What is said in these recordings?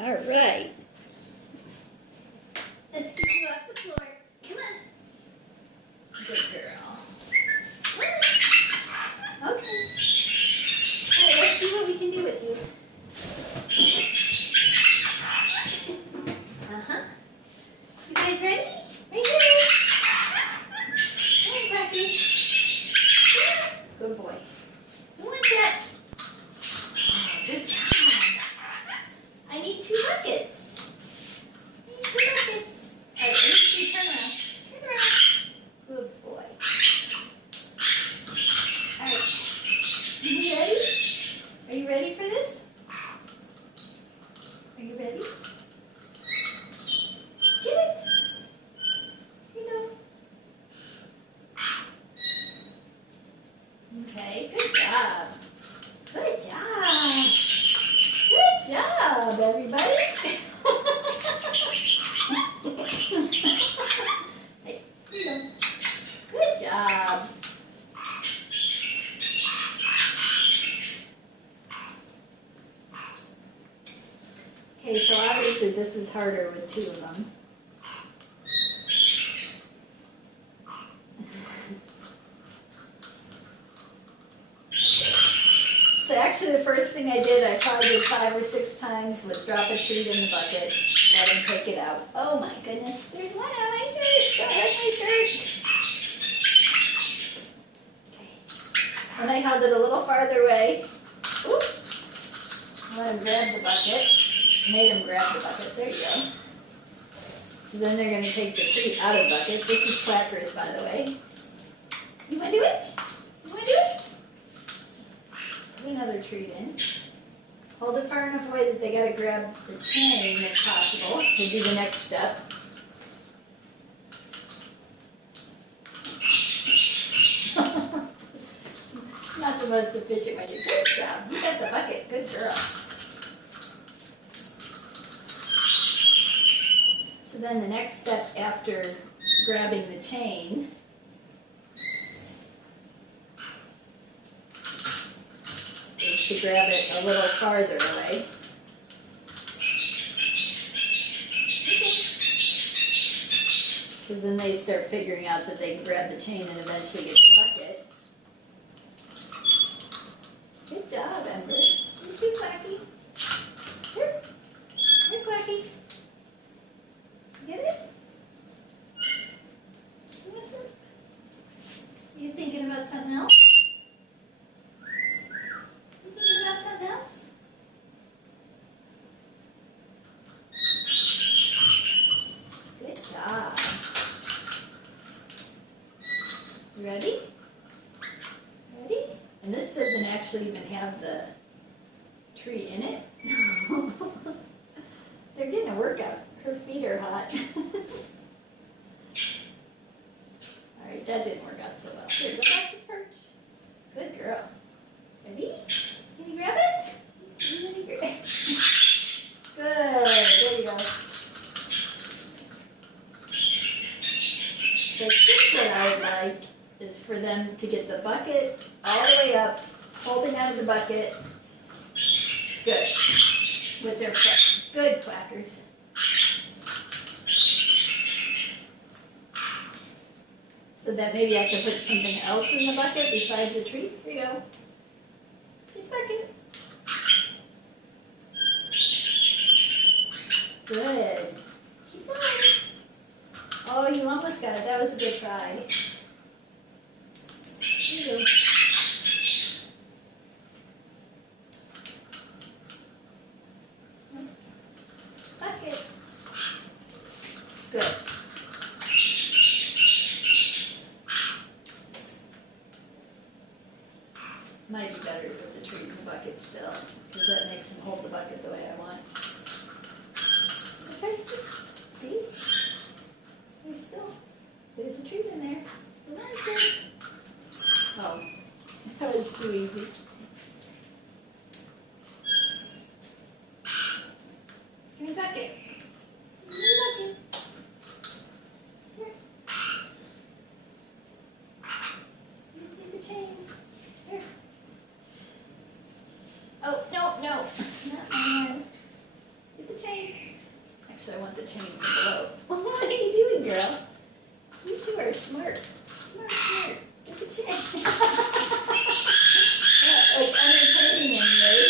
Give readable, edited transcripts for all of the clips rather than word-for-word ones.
All right. Let's get you off the floor. Come on. Good girl. Okay. All right, let's see what we can do with you. Uh-huh. You guys ready? Right here. Come on, Quackers. Good boy. Who wants that? Oh, good job. I need 2 buckets. I need 2 buckets. All right, let me see. Turn around. Turn around. Good boy. All right. You ready? Are you ready for this? Are you ready? Get it. Here you go. Okay, good job. Good job. Good job, everybody. Hey, here you go. Good job. Okay, so obviously this is harder with 2 of them. So actually the first thing I did, I probably did 5 or 6 times, was drop a treat in the bucket, let him take it out. Oh my goodness, there's one on my shirt. Don't hurt my shirt. Okay. Then I held it a little farther away. Oop. Let him grab the bucket. Made him grab the bucket. There you go. So then they're going to take the treat out of the bucket. This is Quackers, by the way. You want to do it? You want to do it? Put another treat in. Hold it far enough away that they got to grab the chain if possible. Would be the next step. Not the most efficient way to do it. Good job. You got the bucket. Good girl. So then the next step after grabbing the chain is to grab it a little farther away. Because then they start figuring out that they can grab the chain and eventually get the bucket. Good job, Ember. You too, Quacky. Here. Here, Quacky. Get it? You want some? You thinking about something else? You thinking about something else? Good job. You ready? Ready? And this doesn't actually even have the tree in it. They're getting a workout. Her feet are hot. Alright, that didn't work out so well. Here, go back to perch. Good girl. Ready? Can you grab it? Can you grab it? Good. There you go. So I think what I would like is for them to get the bucket all the way up, holding out of the bucket. Good. With their foot. Good, Quackers. So that maybe I can put something else in the bucket besides the treat. Here you go. Take the bucket. Good. Keep going. Oh, you almost got it. That was a good try. Here you go. Bucket. Good. Might be better to put the treat in the bucket still, because that makes them hold the bucket the way I want. Okay, see? There's a treat in there. Oh, that was too easy. Give me the bucket. Give me the bucket. Here. You see the chain? Here. Oh, no, no. Not my hand. Get the chain. Actually, I want the chain from below. What are you doing, girl? You two are smart. Smart. Get the chain. Like entertaining anyway.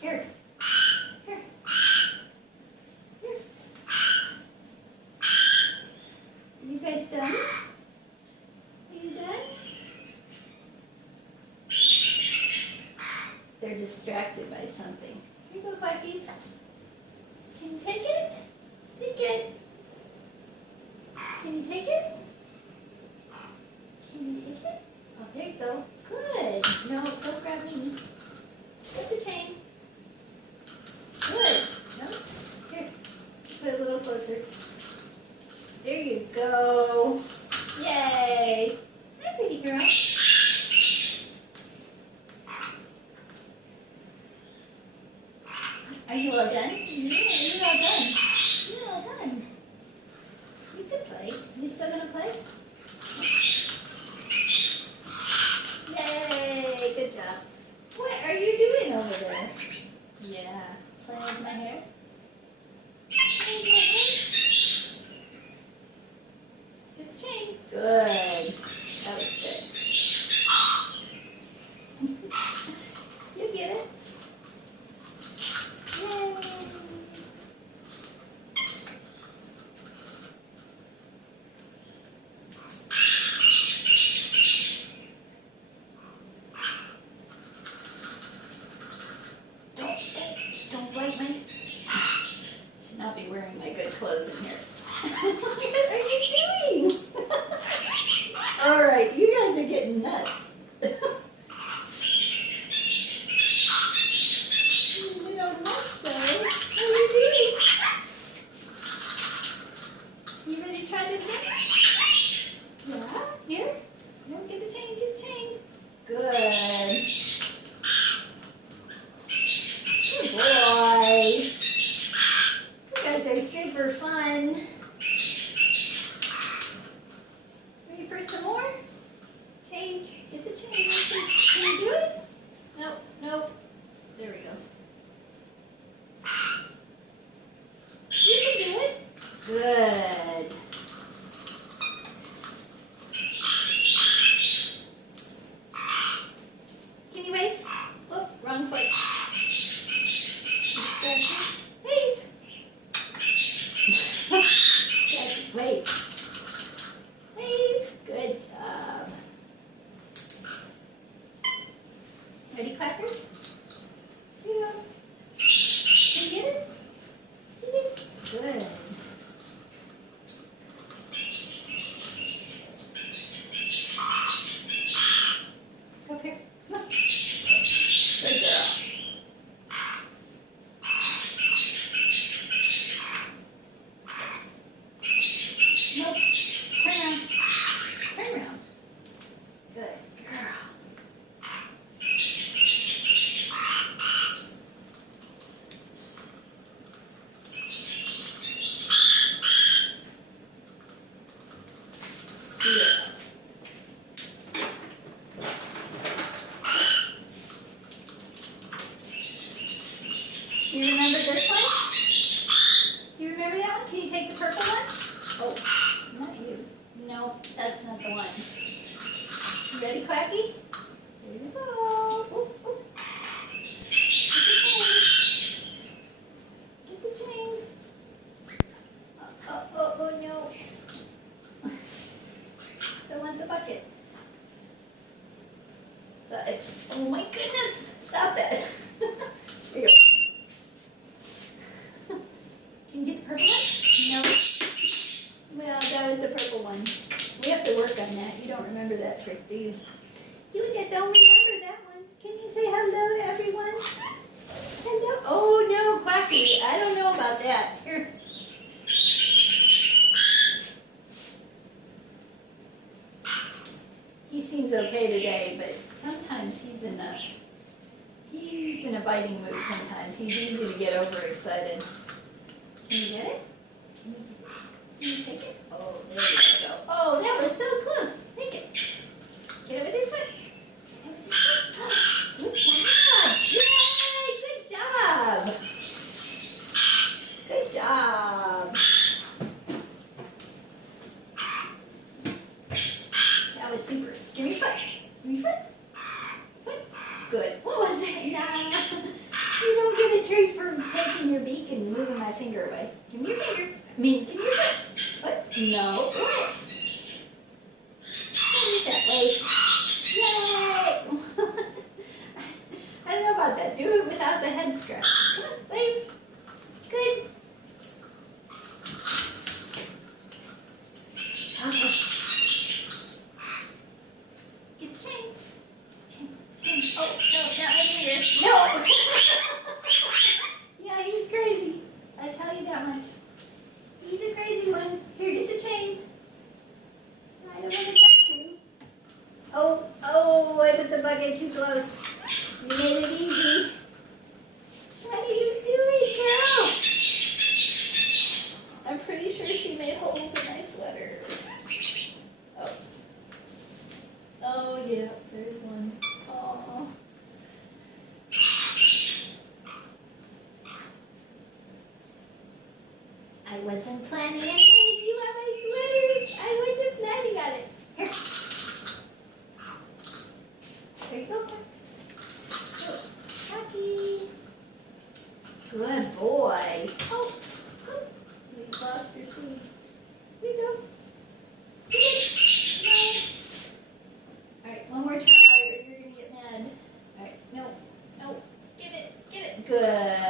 Here. You guys done? Are you done? They're distracted by something. Here you go, Quackies. Can you take it? Take it. Can you take it? Can you take it? Oh, there you go. Good. No, don't grab me. Get the chain. Good. No? Here. Put it a little closer. There you go. Yay. Hi, pretty girl. Are you all done? Yeah, you're all done. You're all done. You can play. You still gonna play? Yay, good job. What are you doing over there? Yeah, playing with my hair? Playing with my hair? Get the chain. Good. That was good. You get it? Yay. Don't bite me. Should not be wearing my good clothes in here. What are you doing? All right, you guys are getting nuts. You don't must say. What are you doing? You ready to try this again? Yeah, here. No, get the chain, get the chain. Good. Good boy. You guys are super fun. Ready for some more? Change. Get the chain. Can you do it? Nope, nope. There we go. You can do it. Good. Can you wave? Oh, wrong foot. Wave. Wave. Wave. Good job. Ready, Quackers? Here you go. Can you get it? Get it? Good. Go up here. Come on. Good girl. Nope. Turn around. Turn around. Good girl. See ya. Do you remember this one? Do you remember that one? Can you take the purple one? Oh, not you. No, that's not the one. You ready, Quacky? There you go. Ooh, ooh. Get the chain. Oh, no. Still want the bucket. So it's, oh my goodness. Stop that. There you go. Can you get the purple one? No. Well, that was the purple one. We have to work on that. You don't remember that trick, do you? You just don't remember that one. Can you say hello to everyone? Hello? Oh, no, Quacky. I don't know about that. Here. He seems okay today, but sometimes he's in a biting mood sometimes. He's easy to get overexcited. Can you get it? Can you take it? Oh, there you go. Oh, that was so close. Take it. Get it with your foot. Get it with your foot. Good job. Good. What was that? Nah. You don't get a treat for taking your beak and moving my finger away. Give me your finger. I mean, give me your foot. What? No. What? Move that way. Yay! I don't know about that. Do it without the head scratch. Come on, wave. Good. Okay. Get the chain. Chain. Oh, no, not right here. No! Yeah, he's crazy. I tell you that much. He's a crazy one. Here, get the chain. I don't want to touch you. Oh, I put the bucket too close. You made it easy. What are you doing, girl? I'm pretty sure she made holes in my sweater. Oh. Oh, yeah, there's one. Oh. I wasn't planning on letting you on my sweater. I wasn't planning on it. Here. There you go. Oh, happy. Good boy. Oh, you lost your seed. Here you go. Get it. No. All right, one more try or you're going to get mad. All right, no. Get it. Good.